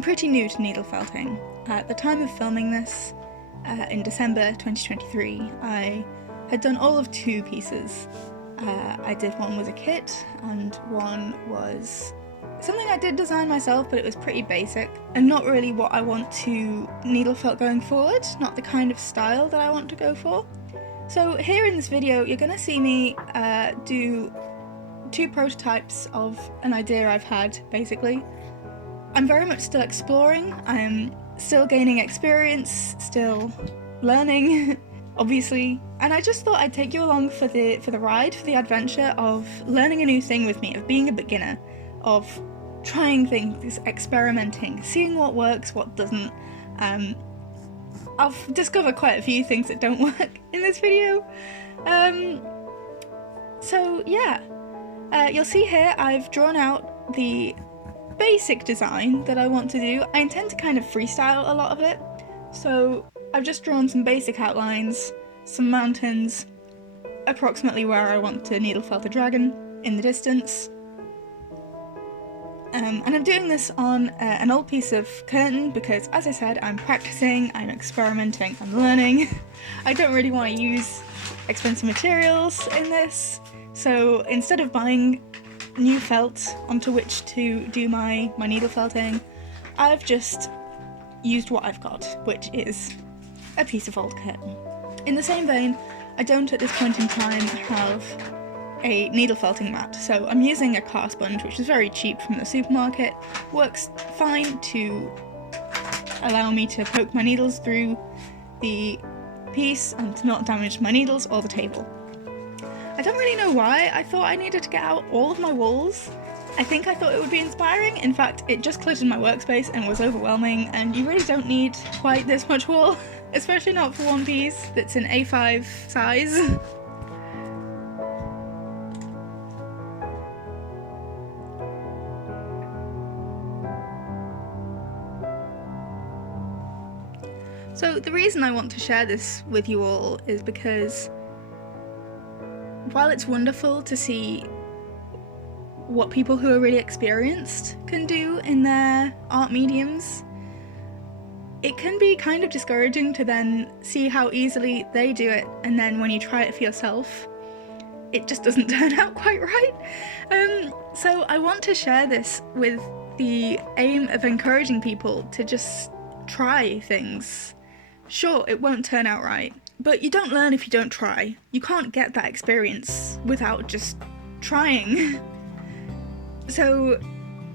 I'm pretty new to needle felting. At the time of filming this, in December 2023, I had done all of 2 pieces. I did one was a kit, and one was something I did design myself, but it was pretty basic, and not really what I want to needle felt going forward, not the kind of style that I want to go for. So here in this video, you're going to see me do 2 prototypes of an idea I've had, basically. I'm very much still exploring, I'm still gaining experience, still learning, obviously, and I just thought I'd take you along for the ride, for the adventure of learning a new thing with me, of being a beginner, of trying things, experimenting, seeing what works, what doesn't. I'll discover quite a few things that don't work in this video. So yeah, you'll see here I've drawn out the basic design that I want to do. I intend to kind of freestyle a lot of it, so I've just drawn some basic outlines, some mountains, approximately where I want to needle felt a dragon in the distance. And I'm doing this on an old piece of curtain because, as I said, I'm practicing, I'm experimenting, I'm learning. I don't really want to use expensive materials in this, so instead of buying new felt onto which to do my needle felting, I've just used what I've got, which is a piece of old curtain. In the same vein, I don't at this point in time have a needle felting mat, so I'm using a car sponge, which is very cheap from the supermarket. Works fine to allow me to poke my needles through the piece and to not damage my needles or the table. I don't really know why I thought I needed to get out all of my wools. I think I thought it would be inspiring. In fact, it just cluttered my workspace and was overwhelming, and you really don't need quite this much wool, especially not for one piece that's an A5 size. So the reason I want to share this with you all is because while it's wonderful to see what people who are really experienced can do in their art mediums, it can be kind of discouraging to then see how easily they do it, and then when you try it for yourself, it just doesn't turn out quite right. So I want to share this with the aim of encouraging people to just try things. Sure, it won't turn out right, but you don't learn if you don't try. You can't get that experience without just trying. So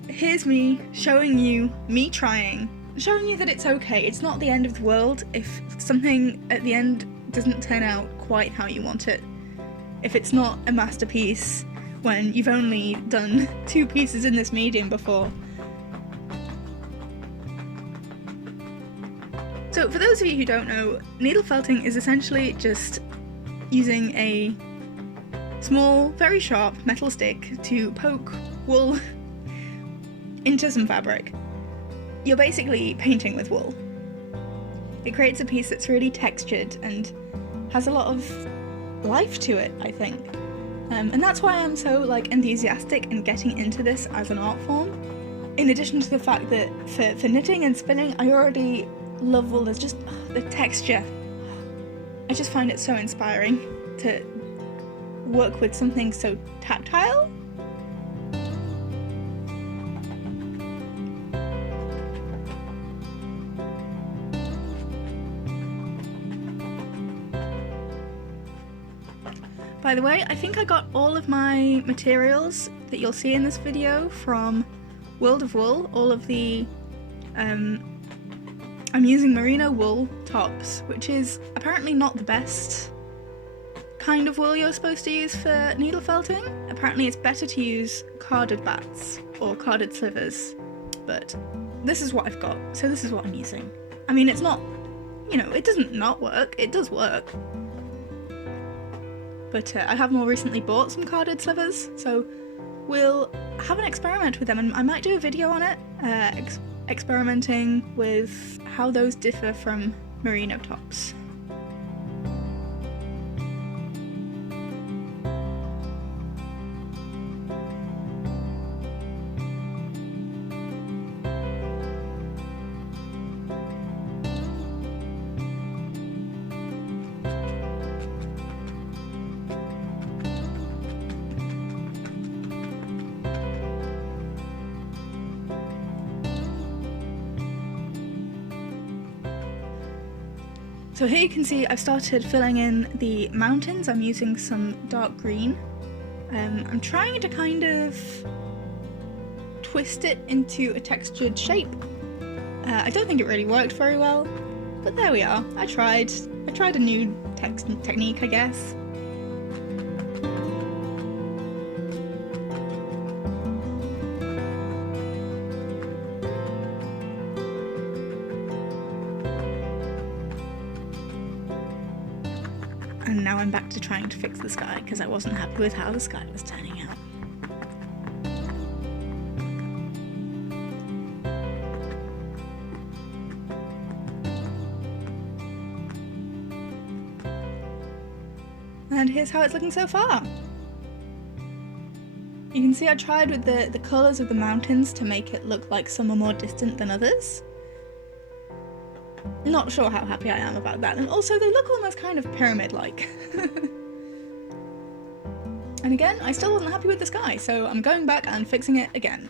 here's me showing you me trying, showing you that it's okay. It's not the end of the world if something at the end doesn't turn out quite how you want it. If it's not a masterpiece when you've only done 2 pieces in this medium before. So for those of you who don't know, needle felting is essentially just using a small, very sharp metal stick to poke wool into some fabric. You're basically painting with wool. It creates a piece that's really textured and has a lot of life to it, I think. And that's why I'm so enthusiastic in getting into this as an art form. In addition to the fact that for knitting and spinning, I already love wool. There's just the texture. I just find it so inspiring to work with something so tactile. By the way, I think I got all of my materials that you'll see in this video from World of Wool. All of the I'm using merino wool tops, which is apparently not the best kind of wool you're supposed to use for needle felting. Apparently it's better to use carded bats or carded slivers, but this is what I've got, so this is what I'm using. I mean, it's not, it doesn't not work, it does work. But I have more recently bought some carded slivers, so we'll have an experiment with them, and I might do a video on it, experimenting with how those differ from merino tops. So here you can see I've started filling in the mountains. I'm using some dark green. I'm trying to kind of twist it into a textured shape. I don't think it really worked very well, but there we are. I tried a new technique, I guess. And now I'm back to trying to fix the sky because I wasn't happy with how the sky was turning out. And here's how it's looking so far. You can see I tried with the colours of the mountains to make it look like some are more distant than others. Not sure how happy I am about that, and also they look almost kind of pyramid-like. And again, I still wasn't happy with the sky, so I'm going back and fixing it again.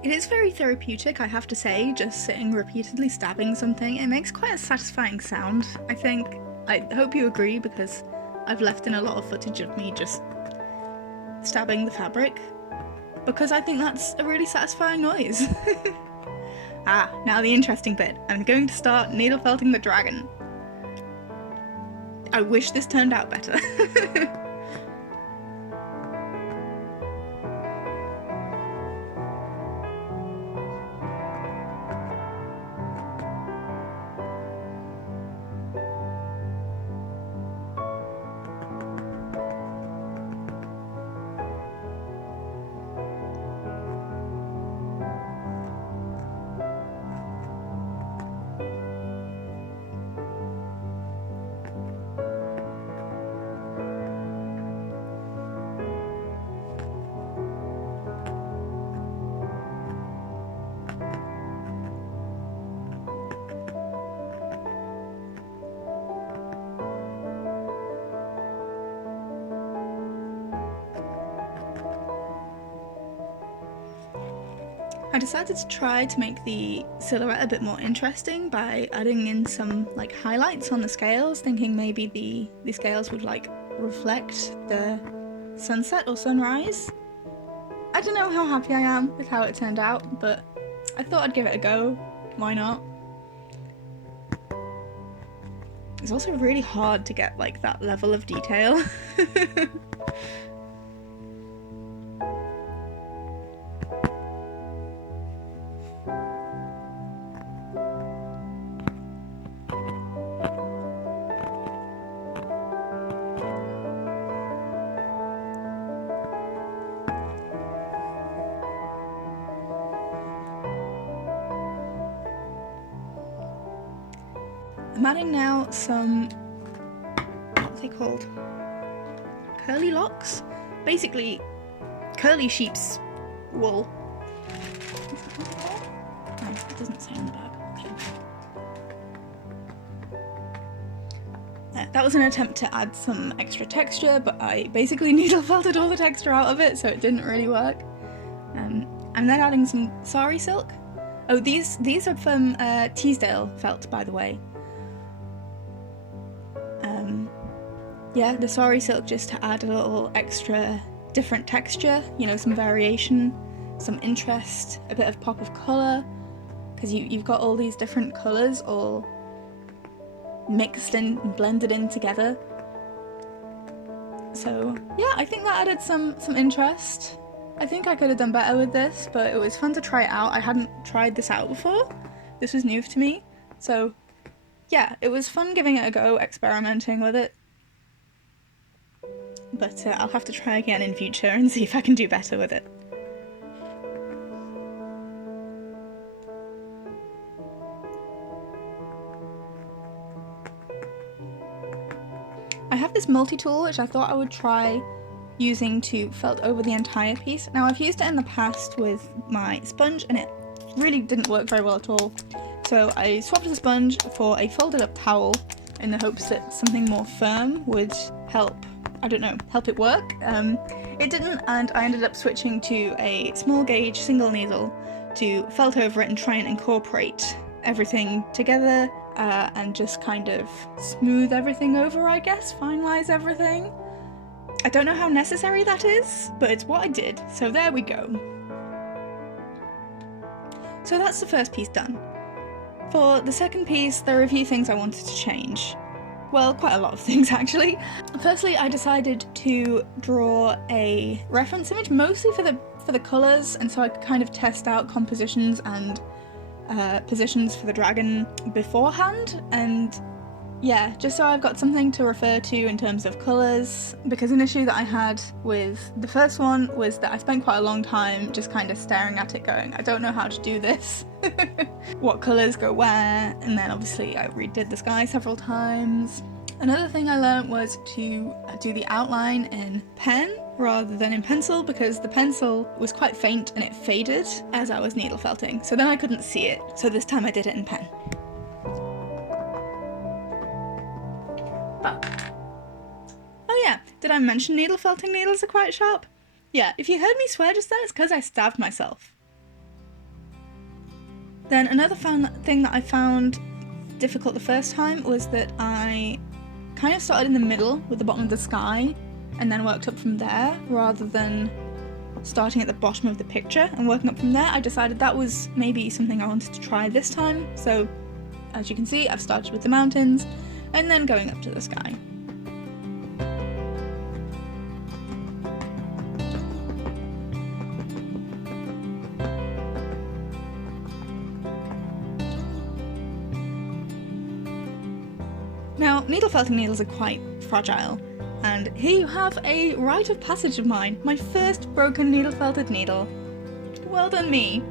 It is very therapeutic, I have to say, just sitting repeatedly stabbing something. It makes quite a satisfying sound, I think. I hope you agree, because I've left in a lot of footage of me just stabbing the fabric, because I think that's a really satisfying noise. Ah, now the interesting bit. I'm going to start needle felting the dragon. I wish this turned out better. I decided to try to make the silhouette a bit more interesting by adding in some like highlights on the scales, thinking maybe the scales would like reflect the sunset or sunrise. I don't know how happy I am with how it turned out, but I thought I'd give it a go. Why not? It's also really hard to get like that level of detail. I'm adding now some, what are they called? Curly locks? Basically, curly sheep's wool. Oh, it doesn't say on the bag. Okay. That was an attempt to add some extra texture, but I basically needle felted all the texture out of it, so it didn't really work. I'm then adding some Sari silk. Oh, these are from Teesdale Felts, by the way. Yeah, the Sari silk just to add a little extra different texture, you know, some variation, some interest, a bit of pop of colour, because you've got all these different colours all mixed in and blended in together. So yeah, I think that added some interest. I think I could have done better with this, but it was fun to try it out. I hadn't tried this out before. This was new to me. So yeah, it was fun giving it a go, experimenting with it. But I'll have to try again in future and see if I can do better with it. I have this this multi-tool, which I thought I would try using to felt over the entire piece. Now, I've used it in the past with my sponge and it really didn't work very well at all. So I swapped the sponge for a folded up towel in the hopes that something more firm would help, I don't know, help it work. It didn't, and I ended up switching to a small gauge single needle to felt over it and try and incorporate everything together and just kind of smooth everything over, I guess, finalize everything. I don't know how necessary that is, but it's what I did, so there we go. So that's the first piece done. For the second piece, there are a few things I wanted to change. Well, quite a lot of things actually. Firstly, I decided to draw a reference image, mostly for the colours, and so I could kind of test out compositions and positions for the dragon beforehand, and yeah, just so I've got something to refer to in terms of colours, because an issue that I had with the first one was that I spent quite a long time just kind of staring at it going, I don't know how to do this. What colours go where, and then obviously I redid the sky several times. Another thing I learned was to do the outline in pen rather than in pencil, because the pencil was quite faint and it faded as I was needle felting, so then I couldn't see it, so this time I did it in pen. Oh yeah, did I mention needle felting needles are quite sharp? Yeah, if you heard me swear just then, it's because I stabbed myself. Then another thing that I found difficult the first time was that I kind of started in the middle with the bottom of the sky and then worked up from there rather than starting at the bottom of the picture and working up from there. I decided that was maybe something I wanted to try this time, so as you can see I've started with the mountains and then going up to the sky. Now, needle felting needles are quite fragile, and here you have a rite of passage of mine, my first broken needle felted needle. Well done me.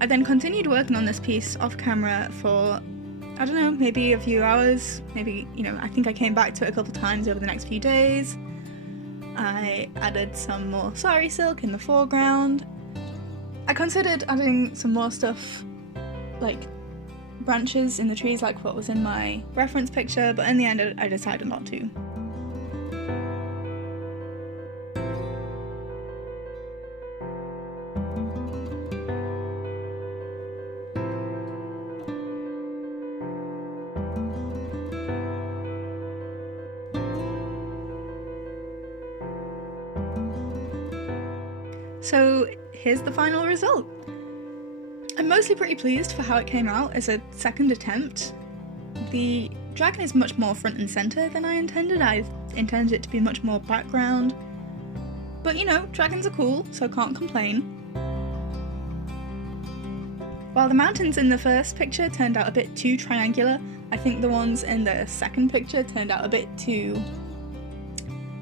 I then continued working on this piece off camera for, I don't know, maybe a few hours, maybe, I think I came back to it a couple times over the next few days. I added some more Sari silk in the foreground. I considered adding some more stuff, like branches in the trees like what was in my reference picture, but in the end I decided not to. So here's the final result. I'm mostly pretty pleased for how it came out as a second attempt. The dragon is much more front and centre than I intended. I intended it to be much more background. But dragons are cool, so I can't complain. While the mountains in the first picture turned out a bit too triangular, I think the ones in the second picture turned out a bit too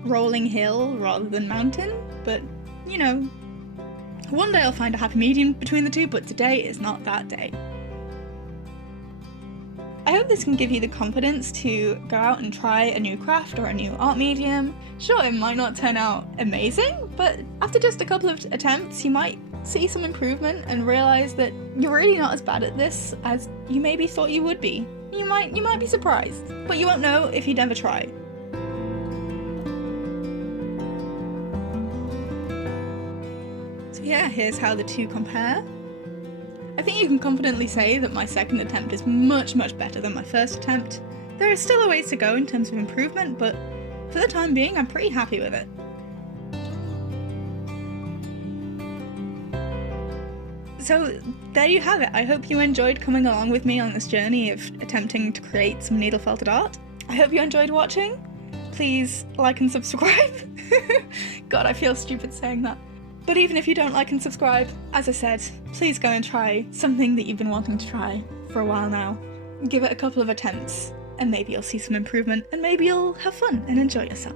rolling hill rather than mountain, but one day I'll find a happy medium between the two, but today is not that day. I hope this can give you the confidence to go out and try a new craft or a new art medium. Sure, it might not turn out amazing, but after just a couple of attempts you might see some improvement and realise that you're really not as bad at this as you maybe thought you would be. You might be surprised, but you won't know if you never try. Yeah, here's how the two compare. I think you can confidently say that my second attempt is much better than my first attempt. There is still a ways to go in terms of improvement, but for the time being I'm pretty happy with it. So there you have it. I hope you enjoyed coming along with me on this journey of attempting to create some needle felted art. I hope you enjoyed watching. Please like and subscribe. God, I feel stupid saying that. But even if you don't like and subscribe, as I said, please go and try something that you've been wanting to try for a while now. Give it a couple of attempts and maybe you'll see some improvement, and maybe you'll have fun and enjoy yourself.